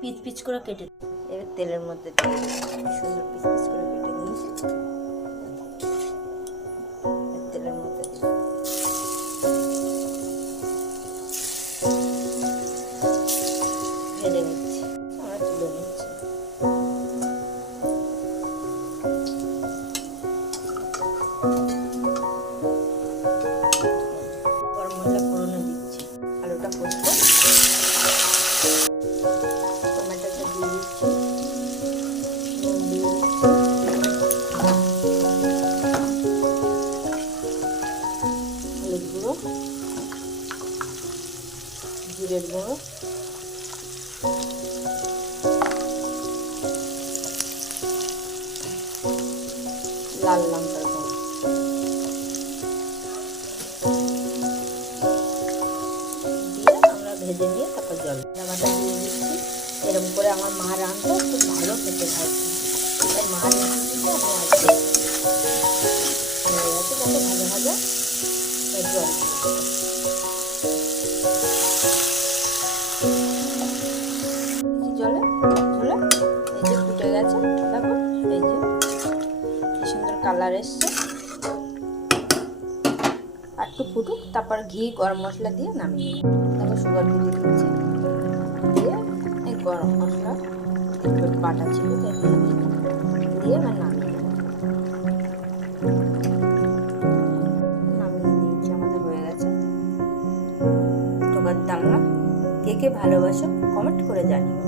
Pitch pitch করে কেটে এবার তেলের মধ্যে দিয়ে সুন্দর পিচ পিচ করে কেটে নিয়েছি। তেলের মধ্যে ভেজে নিচ্ছি, আমরা তুলে নিচ্ছি। গরম মশলা ফোড়নে দিচ্ছি, আলুটা পোস্ত, টমেটোটা দিয়ে দিচ্ছি, নুন দিয়ে দিচ্ছি, হলুদ গুঁড়ো, জিরের গুঁড়ো, লাল লঙ্কার গুঁড়ো দিয়ে আমরা ভেজে নিয়ে তারপর জল বাটা দিয়ে দিচ্ছি। এরকম করে আমার মা রান্না খুব ভালো খেতে হয়, তাই মা রেসিপিটা আমি আজকে হয়ে গেছে, কত ভাজা ভাজা জল জলে ঝোলে এই যে ফুটে গেছে, দেখো এই যে কি সুন্দর কালার এসছে। আর একটু ফুটুক, তারপর ঘি গরম মশলা দিয়ে নামিয়ে দেখো সুগার দিয়ে দিচ্ছি, দিয়ে এই গরম মশলা একটু বাটা ছিল তাই দিয়ে এবার নামিয়ে দিয়েছি। আমাদের হয়ে গেছে টোকার ডালনা। কে কে ভালোবাসো কমেন্ট করে জানিও।